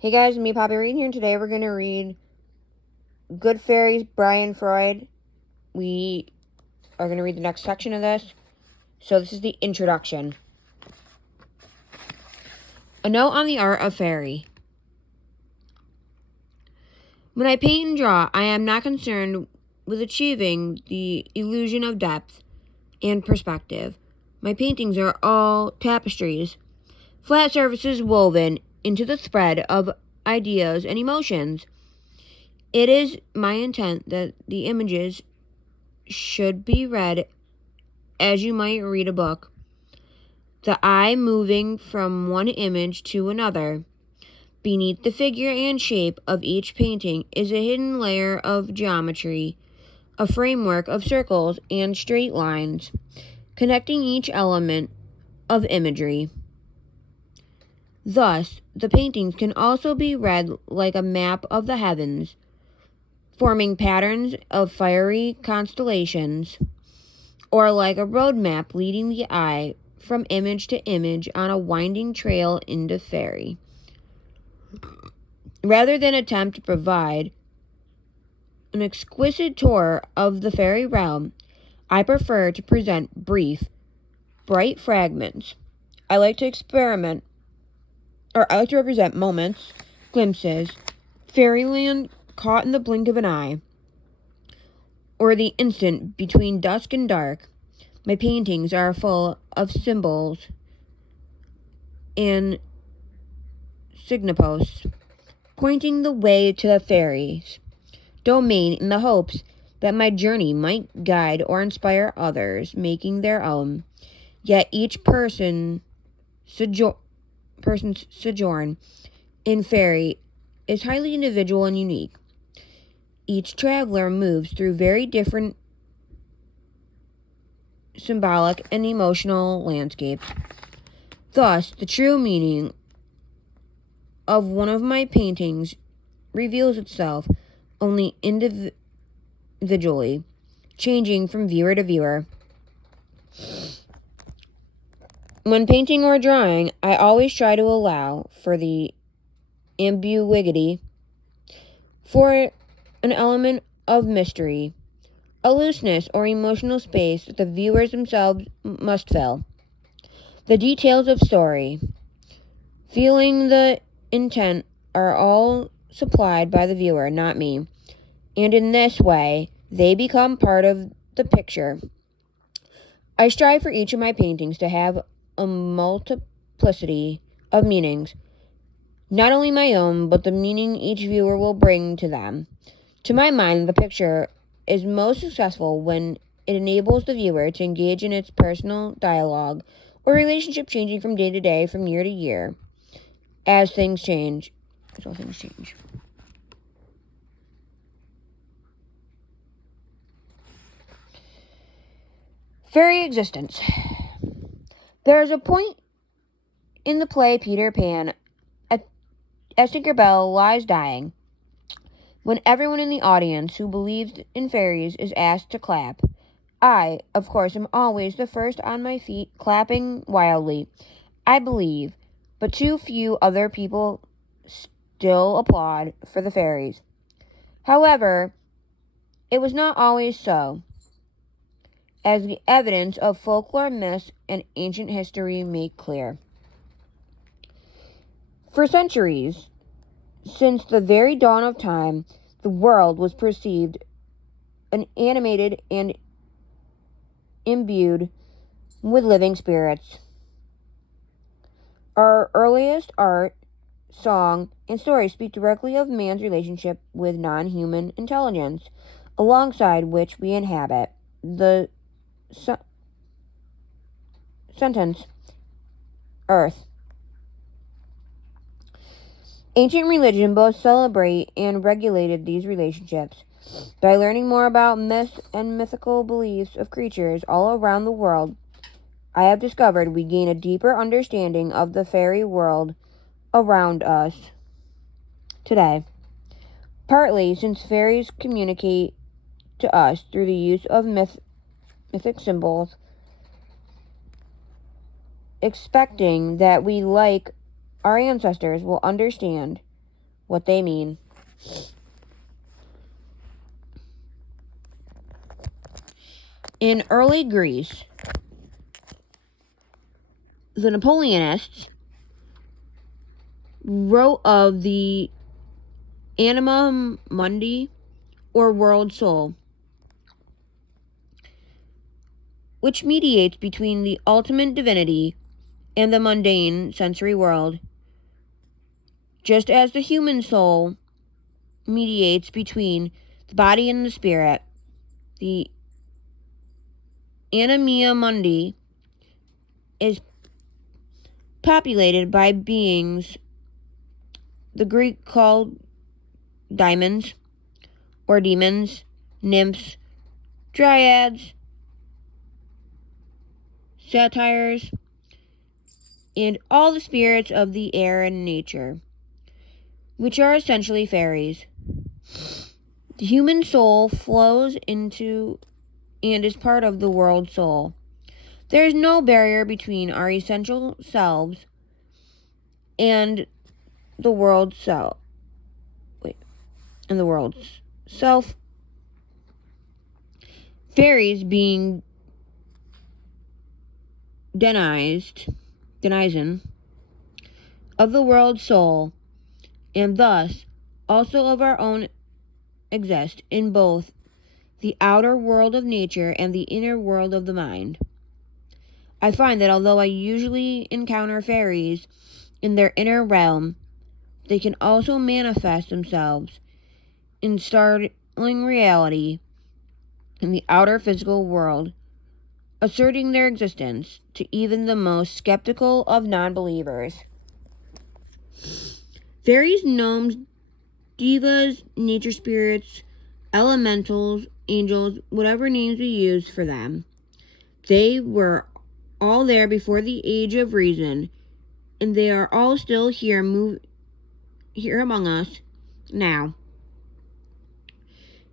Hey guys, me Poppy Reed here, and today we're going to read Good Fairies, Brian Freud. We are going to read the next section of this. So this is the introduction. A note on the art of fairy. When I paint and draw, I am not concerned with achieving the illusion of depth and perspective. My paintings are all tapestries, flat surfaces woven into the thread of ideas and emotions. It is my intent that the images should be read as you might read a book, the eye moving from one image to another. Beneath the figure and shape of each painting is a hidden layer of geometry, a framework of circles and straight lines, connecting each element of imagery. Thus, the paintings can also be read like a map of the heavens, forming patterns of fiery constellations, or like a road map leading the eye from image to image on a winding trail into fairy. Rather than attempt to provide an exquisite tour of the fairy realm, I prefer to present brief, bright fragments. I like to represent moments, glimpses, fairyland caught in the blink of an eye, or the instant between dusk and dark. My paintings are full of symbols and signposts, pointing the way to the fairies' domain in the hopes that my journey might guide or inspire others making their own. Yet each person's sojourn in fairy is highly individual and unique. Each traveler moves through very different symbolic and emotional landscapes. Thus, the true meaning of one of my paintings reveals itself only individually, changing from viewer to viewer. When painting or drawing, I always try to allow for the ambiguity, for an element of mystery, a looseness or emotional space that the viewers themselves must fill. The details of story, feeling the intent are all supplied by the viewer, not me, and in this way, they become part of the picture. I strive for each of my paintings to have a multiplicity of meanings, not only my own, but the meaning each viewer will bring to them. To my mind, the picture is most successful when it enables the viewer to engage in its personal dialogue or relationship, changing from day to day, from year to year. As things change, so things change. Fairy existence. There is a point in the play Peter Pan as Tinkerbell lies dying, when everyone in the audience who believes in fairies is asked to clap. I, of course, am always the first on my feet, clapping wildly. I believe, but too few other people still applaud for the fairies. However, it was not always so, as the evidence of folklore, myths, and ancient history make clear. For centuries, since the very dawn of time, the world was perceived animated and imbued with living spirits. Our earliest art, song, and story speak directly of man's relationship with non-human intelligence, alongside which we inhabit. The sentence, Earth. Ancient religion both celebrate and regulated these relationships. By learning more about myths and mythical beliefs of creatures all around the world, I have discovered we gain a deeper understanding of the fairy world around us today. Partly since fairies communicate to us through the use of mythic symbols, expecting that we, like our ancestors, will understand what they mean. In early Greece, the Napoleonists wrote of the anima mundi, or world soul, which mediates between the ultimate divinity and the mundane sensory world, just as the human soul mediates between the body and the spirit. The anima mundi is populated by beings the Greek called daimons, or demons, nymphs, dryads, satyrs, and all the spirits of the air and nature, which are essentially fairies. The human soul flows into and is part of the world soul. There is no barrier between our essential selves and the world's self. And the world's self. Fairies being denizen of the world's soul, and thus also of our own, exist in both the outer world of nature and the inner world of the mind. I find that although I usually encounter fairies in their inner realm, they can also manifest themselves in startling reality in the outer physical world, asserting their existence to even the most skeptical of non-believers. Fairies, gnomes, divas, nature spirits, elementals, angels, whatever names we use for them, they were all there before the age of reason, and they are all still here among us now.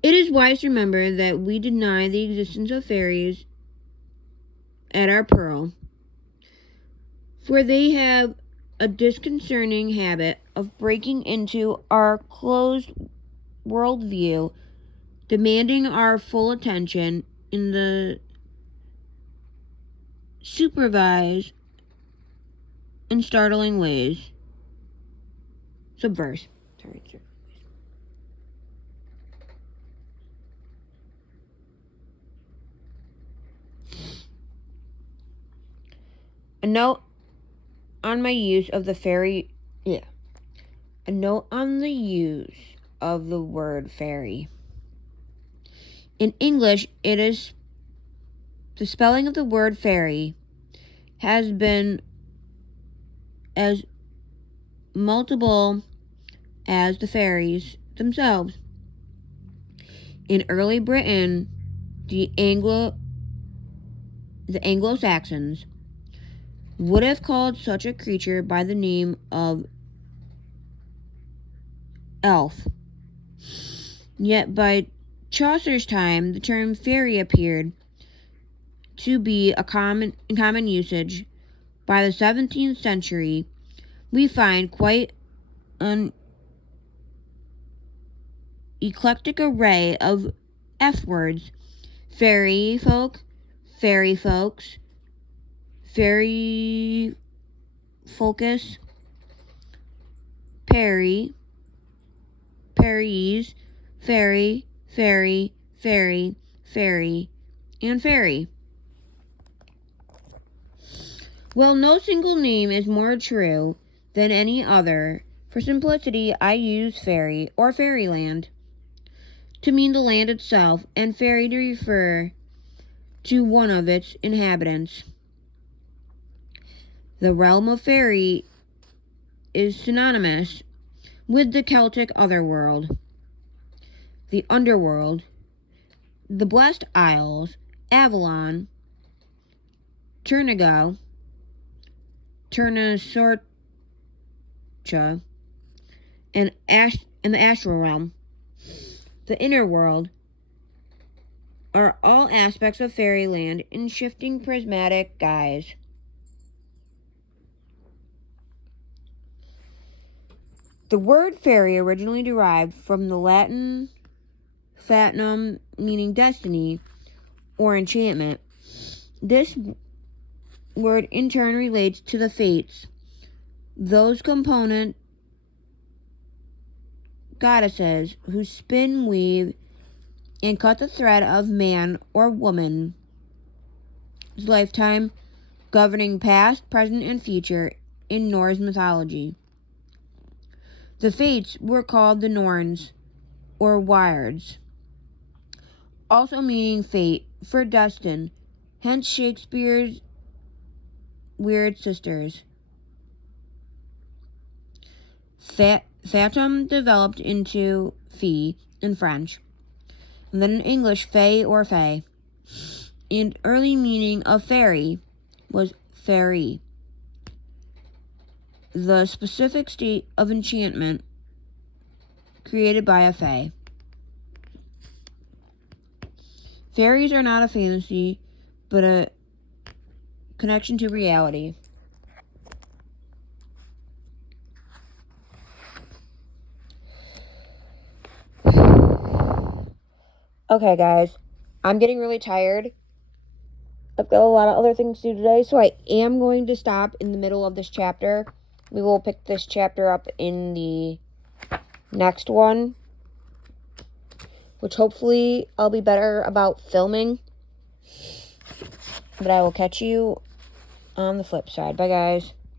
It is wise to remember that we deny the existence of fairies at our peril, for they have a disconcerting habit of breaking into our closed worldview, demanding our full attention in the supervised and startling ways. Subverse. A note on the use of the word fairy. In English, it is the spelling of the word fairy has been as multiple as the fairies themselves. In early Britain, the Anglo-Saxons would have called such a creature by the name of elf. Yet by Chaucer's time, the term fairy appeared to be in common usage. By the 17th century, we find quite an eclectic array of F words: fairy folk, fairy folks, fairy focus, Perry, Perries, fairy, fairy, fairy, fairy, and fairy. Well, no single name is more true than any other. For simplicity, I use fairy or fairyland to mean the land itself, and fairy to refer to one of its inhabitants. The realm of fairy is synonymous with the Celtic otherworld, the underworld, the Blessed Isles, Avalon, Turnigo, Turnasorcha, and the astral realm. The inner world are all aspects of fairyland in shifting prismatic guise. The word fairy originally derived from the Latin fatum, meaning destiny or enchantment. This word in turn relates to the fates, those component goddesses who spin, weave, and cut the thread of man or woman's lifetime, governing past, present, and future in Norse mythology. The fates were called the Norns or Weirds, also meaning fate for destined, hence Shakespeare's Weird Sisters. Fatum developed into fée in French, and then in English, fae or fae. And early meaning of fairy was fairy, the specific state of enchantment created by a fae. Fairies are not a fantasy, but a connection to reality. Okay, guys, I'm getting really tired. I've got a lot of other things to do today, so I am going to stop in the middle of this chapter. We will pick this chapter up in the next one, which hopefully I'll be better about filming. But I will catch you on the flip side. Bye, guys.